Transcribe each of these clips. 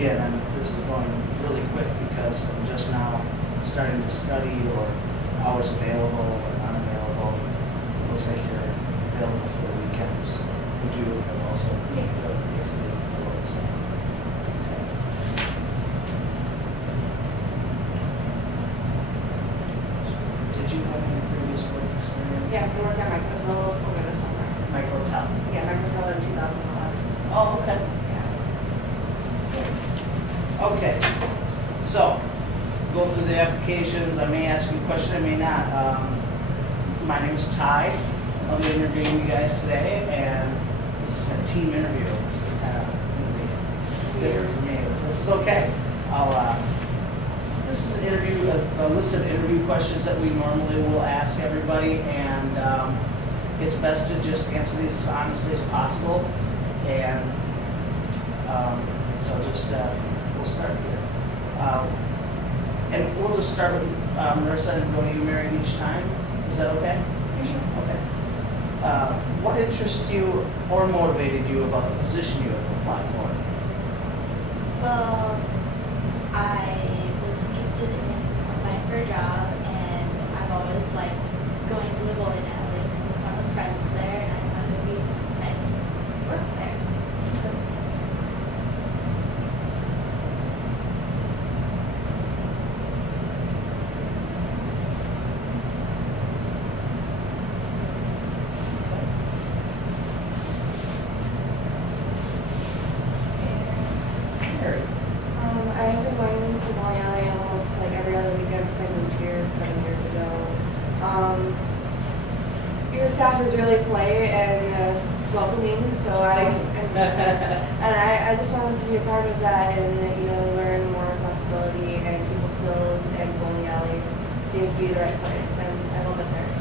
again, this is going really quick because I'm just now starting to study or hours available or unavailable. It looks like you're available for the weekends. Would you have also? Yes. Yes, for what it's saying. Okay. Did you have any previous work experience? Yes, I worked at my hotel over the summer. Microtel. Yeah, my hotel in 2011. Oh, okay. Yeah. Okay. So, go through the applications. I may ask you a question, I may not. My name is Ty. I'll be interviewing you guys today, and this is a team interview. This is kind of different for me. This is okay. This is an interview, a list of interview questions that we normally will ask everybody, and it's best to just answer these as honestly as possible. And so just we'll start here. And we'll just start with Marissa and go to you, Mary, each time. Is that okay? Sure. Okay. What interested you or motivated you about the position you have applied for? Well, I was interested in applying for a job, and I've always liked going to the bowling alley with my friends there, and I thought it would be nice to work there. Mary. I've been going to bowling alley almost like every other weekend since I moved here 7 years ago. Your staff is really polite and welcoming, so I just wanted to be a part of that and learn more responsibility and people skills, and bowling alley seems to be the right place, and I love it there. So.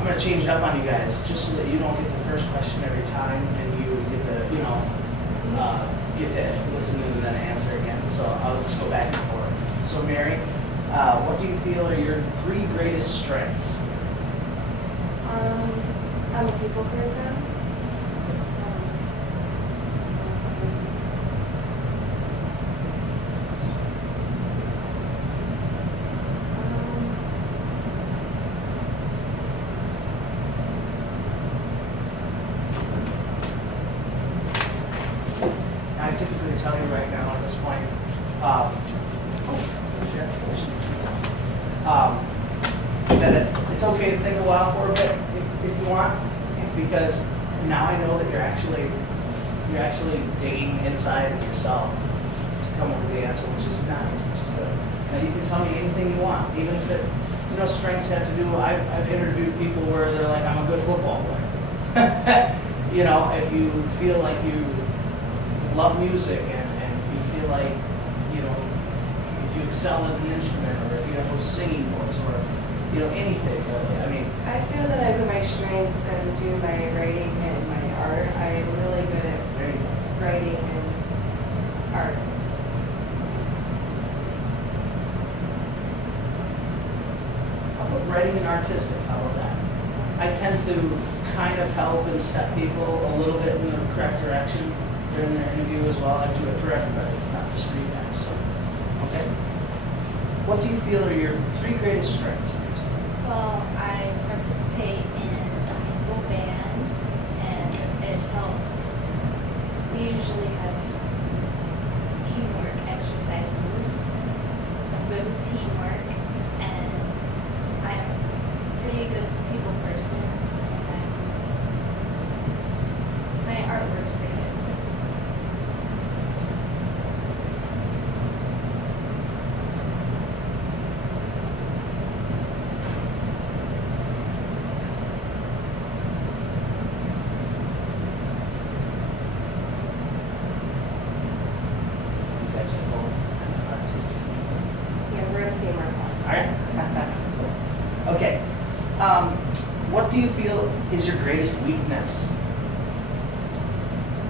I'm going to change it up on you guys, just so that you don't get the first question every time, and you get the, get to listen and then answer again. So I'll just go back and forth. So Mary, what do you feel are your 3 greatest strengths? I'm a people person. I typically tell you right now at this point, that it's okay to think a while for a bit if you want, because now I know that you're actually digging inside of yourself to come up with the answer, which is nice, which is good. Now you can tell me anything you want, even if it, strengths have to do. I've interviewed people where they're like, I'm a good football player. If you feel like you love music and you feel like, if you excel in the instrument, or if you have those singing voice, or, anything really. I mean, I feel that I put my strengths into my writing and my art. I'm really good at there you go. writing and art. How about writing and artistic? How about that? I tend to kind of help and step people a little bit in the correct direction during their interview as well. I do it for everybody. It's not just for you guys. So, okay. What do you feel are your 3 greatest strengths? Well, I participate in the high school band, and it helps. We usually have teamwork exercises, so I'm good with teamwork, and I'm a pretty good people person, and my artwork's pretty good too. do you feel is your greatest weakness?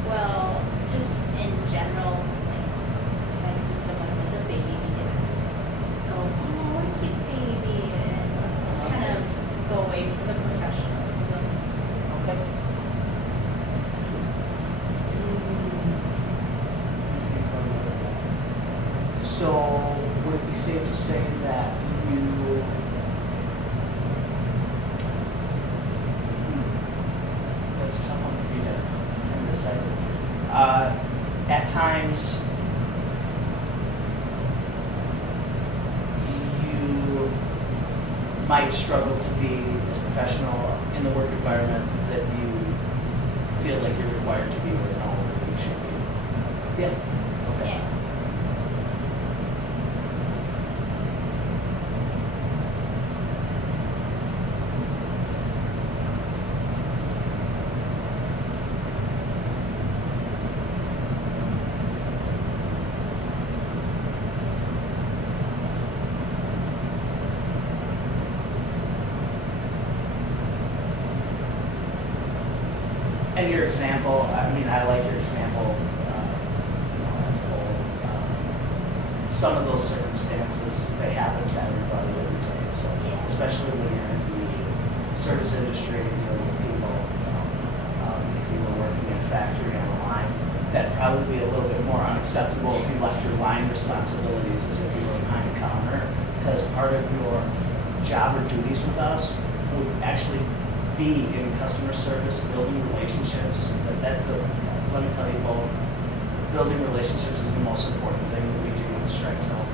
Well, just in general, like, if I see someone with a baby, I just go, oh, what a cute baby, and kind of go away from the professionalism. Okay. So, would it be safe to say that you that's a tough one for me to kind of decipher. At times, you might struggle to be as professional in the work environment that you feel like you're required to be or know that you should be. Yeah. Okay. Yeah. And your example, I mean, I like your example, as a whole. Some of those circumstances, they happen to everybody every day. So, Yeah. especially when you're in the service industry, dealing with people, if you were working in a factory on a line, that'd probably be a little bit more unacceptable if you left your line responsibilities as if you were behind a counter, because part of your job or duties with us would actually be in customer service, building relationships. Let me tell you both, building relationships is the most important thing that we do with the strike zone.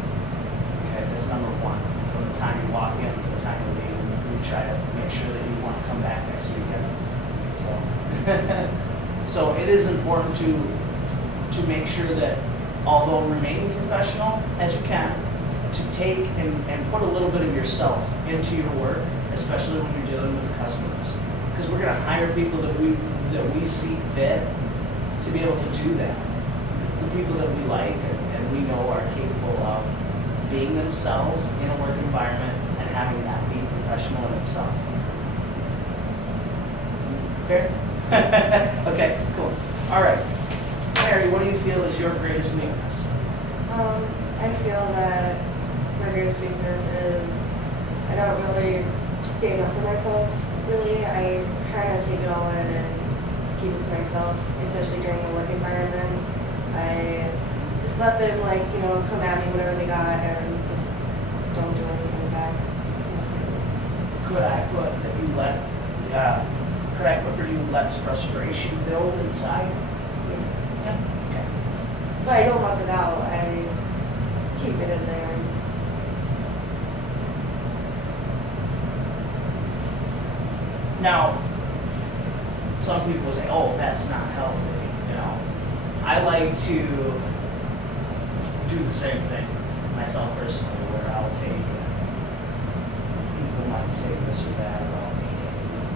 Okay, that's number one. From the time you walk in to the time you leave, we try to make sure that you want to come back next weekend. So, so it is important to make sure that, although remaining professional as you can, to take and put a little bit of yourself into your work, especially when you're dealing with customers. Because we're going to hire people that we see fit to be able to do that. The people that we like and we know are capable of being themselves in a work environment and having that be professional in itself. Fair? Okay, cool. All right. Mary, what do you feel is your greatest weakness? I feel that my greatest weakness is I don't really stand up for myself, really. I kind of take it all in and keep it to myself, especially during the work environment. I just let them, come at me whatever they got and just don't do anything back. That's it. Could I put that you could I put for you lets frustration build inside? Yeah. Okay. But I don't let it out. I keep it in there. Now, some people say, "Oh, that's not healthy." I like to do the same thing myself personally, where I'll take. People might say this or that about me.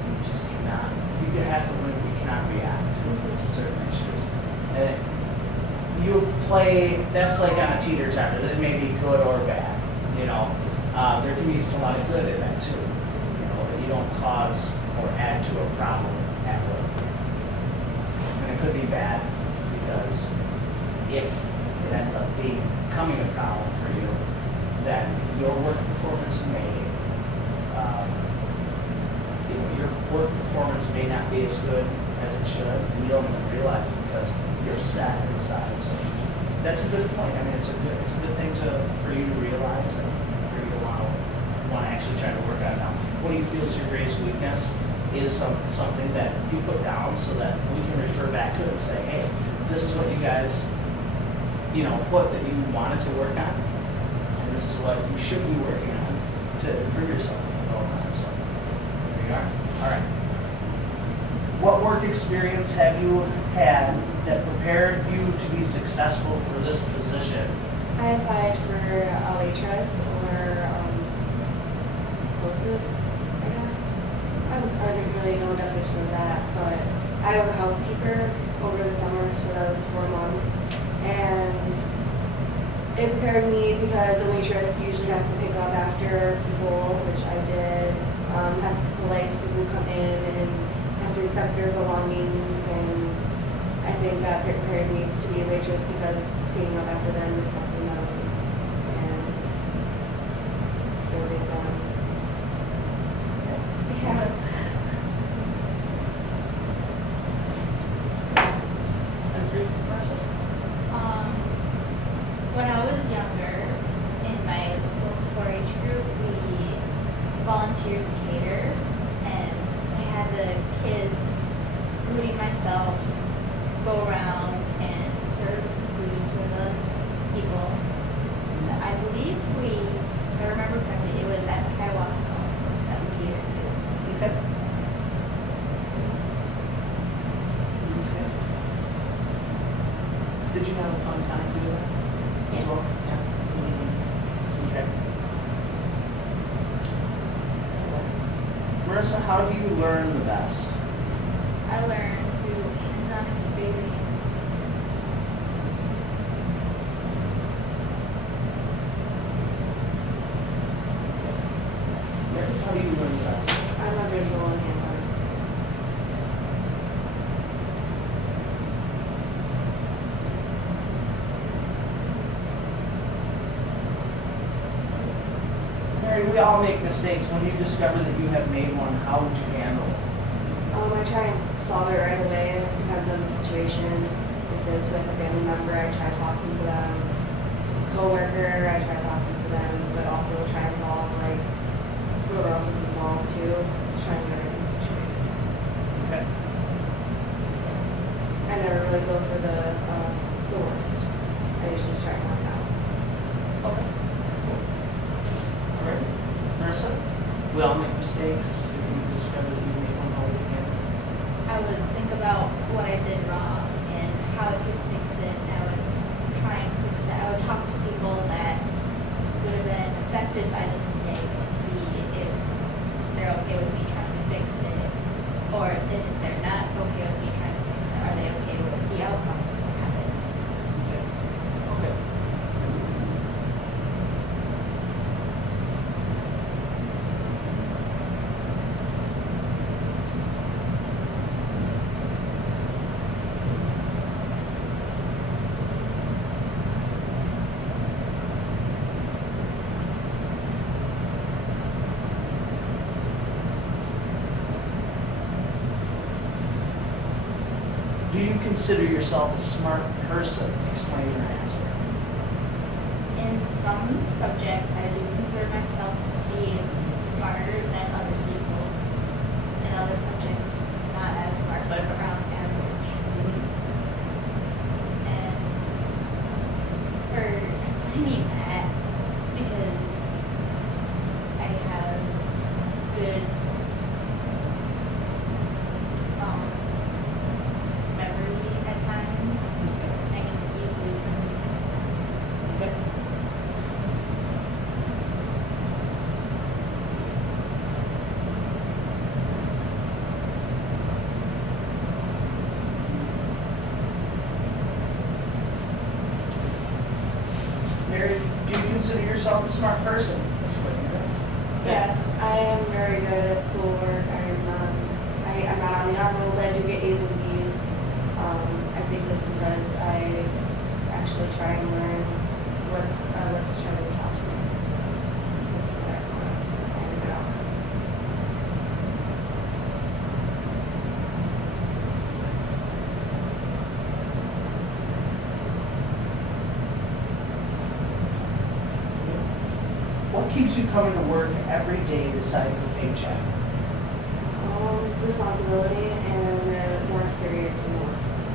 You just cannot. You have to learn. You cannot react to certain issues. And you play. That's like on a teeter totter. That may be good or bad. There can be a lot of good in that too. That you don't cause or add to a problem at work. And it could be bad because if it ends up becoming a problem for you, then your work performance your work performance may not be as good as it should, and you don't even realize it because you're upset inside. So that's a good point. I mean, it's a good thing for you to realize and for you to want to actually try to work out. Now, what do you feel is your greatest weakness? Is something that you put down so that we can refer back to it and say, hey, this is what you guys, put that you wanted to work on, and this is what you should be working on to improve yourself at all times. So there you are. All right. What work experience have you had that prepared you to be successful for this position? I applied for a waitress or hostess, I guess. I didn't really know the definition of that, but I was a housekeeper over the summer, so that was 4 months. And it prepared me because the waitress usually has to pick up after people, which I did, has to be polite to people who come in, respect their belongings, and I think that prepared me to be a waitress because cleaning up after them, respecting them, and serving them. Yeah. And for you, Marissa? When I was younger, in my local 4-H group, we volunteered to cater, and I had the kids, including myself, go around and serve food to the people. I believe if I remember correctly, it was at the Hiawatha Golf Course that we catered to. Okay. Okay. Did you have a fun time doing that? As well? Yes. Yeah. Okay. Marissa, how do you learn the best? I learned through hands-on experience. Mary, how do you learn the best? I'm a visual and hands-on experience. Mary, we all make mistakes. When you discover that you have made one, how would you handle it? I try and solve it right away. It depends on the situation. If it's with a family member, I try talking to them. Coworker, I try talking to them, but also try and involve like whoever else is involved too, to try and get everything situated. Okay. I never really go for the worst. I usually just try and work out. Okay. All right. Marissa, we all make mistakes. If you discover that you made one, how would you handle it? I would think about what I did wrong and how I could fix it. And I would try and fix it. I would talk to people that would have been affected by the mistake and see if they're okay with me trying to fix it, or if they're not okay with me trying to fix it, are they okay with the outcome of what happened? Okay. Okay. Do you consider yourself a smart person? Explain your answer. In some subjects, I do consider myself to be smarter than other people. In other subjects, not as smart, but around average. And for explaining that, it's because I have good memory at times. I can easily remember things. Okay. Mary, do you consider yourself a smart person? Explain your answer. Yes, I am very good at schoolwork. I'm not on the honor roll, but I do get A's and B's. I think that's because I actually try and learn what's trying to be taught to me. Therefore, I am a good outcome. What keeps you coming to work every day besides the paycheck? Responsibility and more experience in the workforce.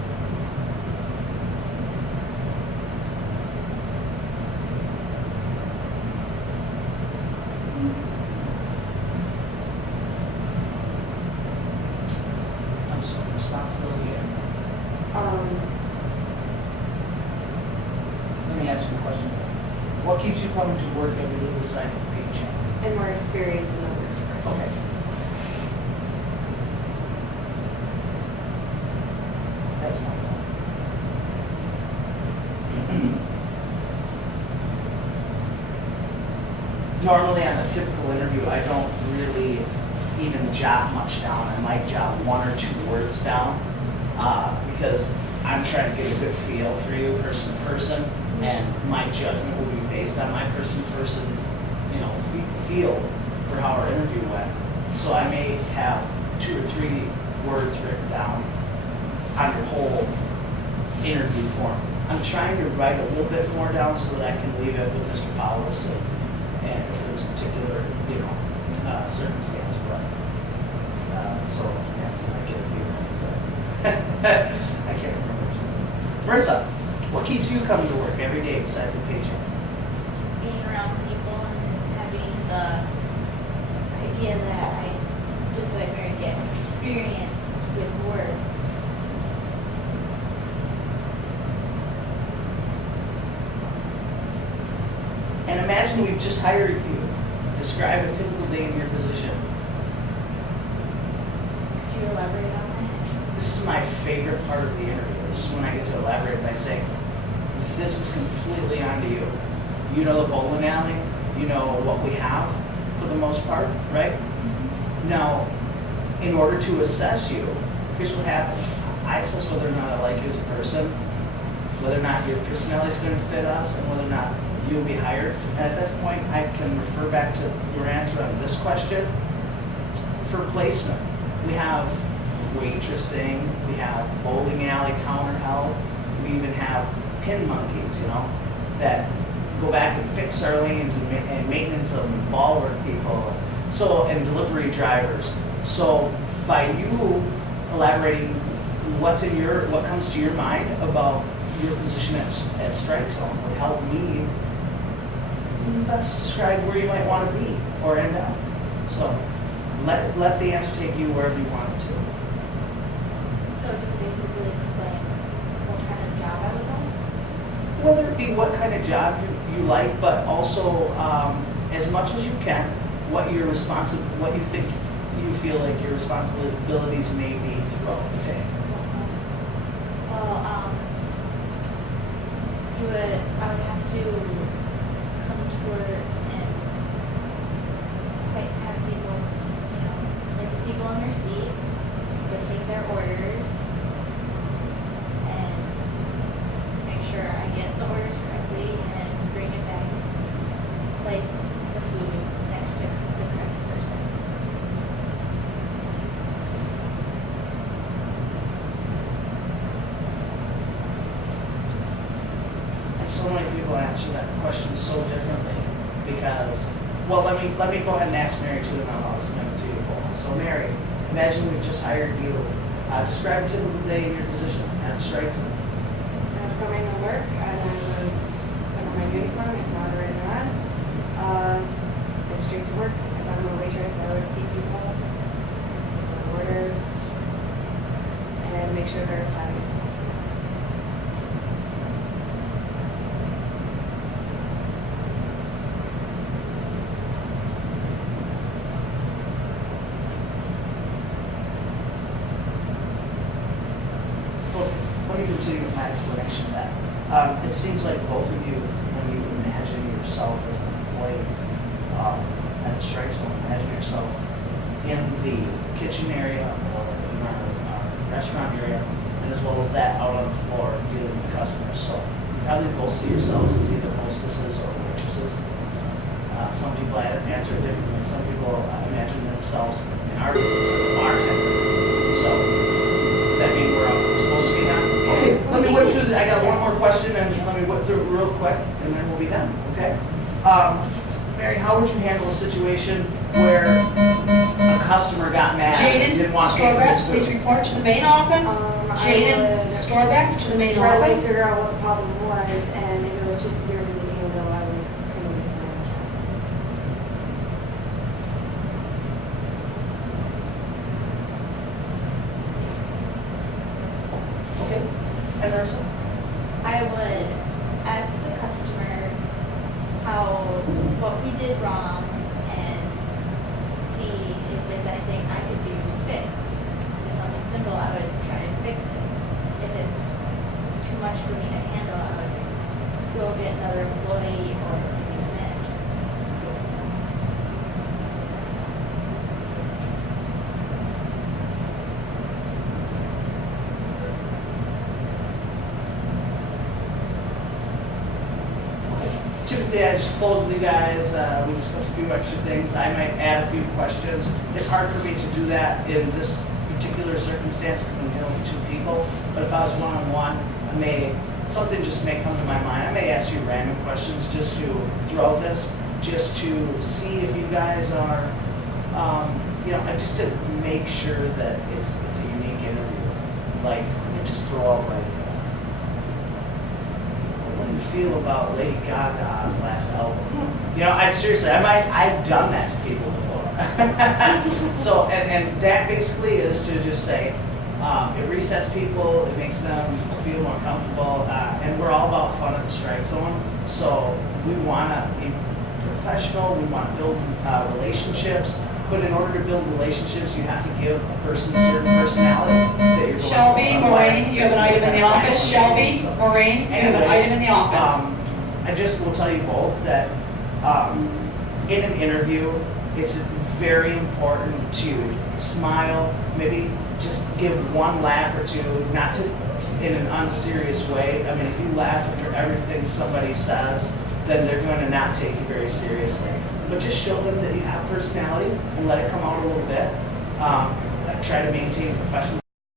I'm sorry, responsibility. Let me ask you a question. What keeps you coming to work every day besides the paycheck? And more experience in the workforce. Okay. That's my fault. Normally on a typical interview, I don't really even jot much down. I might jot 1 or 2 words down, because I'm trying to get a good feel for you, person to person, and my judgment will be based on my person to person, feel for how our interview went. So I may have 2 or 3 words written down on your whole interview form. I'm trying to write a little bit more down so that I can leave it with Mr. Powers and if there's a particular, circumstance, but, so, yeah, I get a few things. I can't remember something. Marissa, what keeps you coming to work every day besides a paycheck? Being around people and having the idea that I, just like Mary, get experience with work. And imagine we've just hired you. Describe a typical day in your position. Could you elaborate on that? This is my favorite part of the interview. This is when I get to elaborate by saying, this is completely onto you. You know the bowling alley, you know what we have for the most part, right? Now, in order to assess you, here's what happens. I assess whether or not I like you as a person, whether or not your personality is going to fit us, and whether or not you'll be hired. And at that point, I can refer back to your answer on this question. For placement, we have waitressing, we have bowling alley counter help, we even have pin monkeys, that go back and fix our lanes and maintenance of them, ball work people, so, and delivery drivers. So by you elaborating what comes to your mind about your position at Strike Zone would help me best describe where you might want to be or end up. So let the answer take you wherever you want it to. So just basically explain what kind of job I would like? Whether it be what kind of job you like, but also as much as you can, what you think you feel like your responsibilities may be throughout the day. Well, I would have to come to work and have people, place people in their seats, go take their orders, and make sure I get the orders correctly and bring it back, place the food next to the correct person. And so many people answer that question so differently because, well, let me go ahead and ask Mary too, and I'll explain it to you both. So Mary, imagine we've just hired you. Describe a typical day in your position at Strike Zone. I come in to work and I would put on my uniform if not already on. Go straight to work. If I'm a waitress, I would see people, take their orders, and make sure they're as happy as possible. Let me continue with my explanation of that. It seems like both of you, when you imagine yourself as an employee at the Strike Zone, imagine yourself in the kitchen area or in our restaurant area, and as well as that out on the floor dealing with customers. So you probably both see yourselves as either hostesses or waitresses. Some people answer it differently. Some people imagine themselves in our business as a bartender. So does that mean we're supposed to be done? Okay, let me whip through, I got one more question and let me whip through it real quick and then we'll be done, okay? Mary, how would you handle a situation where a customer got mad and didn't want to pay for his Please food? report to the main office. I Jaden would Storbeck to the main probably office. figure out what the problem was, and if it was too severe for me to handle, I would come in and manage it. Okay, and Marissa? I would ask the customer what we did wrong and see if there's anything I could do to fix. If it's something simple, I would try and fix it. If it's too much for me to handle, I would go get another employee or maybe a manager. basically, I just close with you guys, we discuss a few extra things, I might add a few questions. It's hard for me to do that in this particular circumstance because I'm dealing with two people, but if I was one-on-one, something just may come to my mind. I may ask you random questions just to, throughout this, just to see if you guys are, just to make sure that it's a unique interview. Like, let me just throw out like, what do you feel about Lady Gaga's last album? I've done that to people before. So, and that basically is to just say, it resets people, it makes them feel more comfortable, and we're all about fun at the strike zone. So we want to be professional, we want to build relationships, but in order to build relationships, you have to give a person a certain personality that you're going Shelby, for. Otherwise, Maureen, you have an item in the office. Shelby, So, Maureen, you have an anyways, item in the office. I just will tell you both that in an interview, it's very important to smile, maybe just give one laugh or two, not to in an unserious way. I mean, if you laugh after everything somebody says, then they're going to not take you very seriously. But just show them that you have personality and let it come out a little bit. Try to maintain professional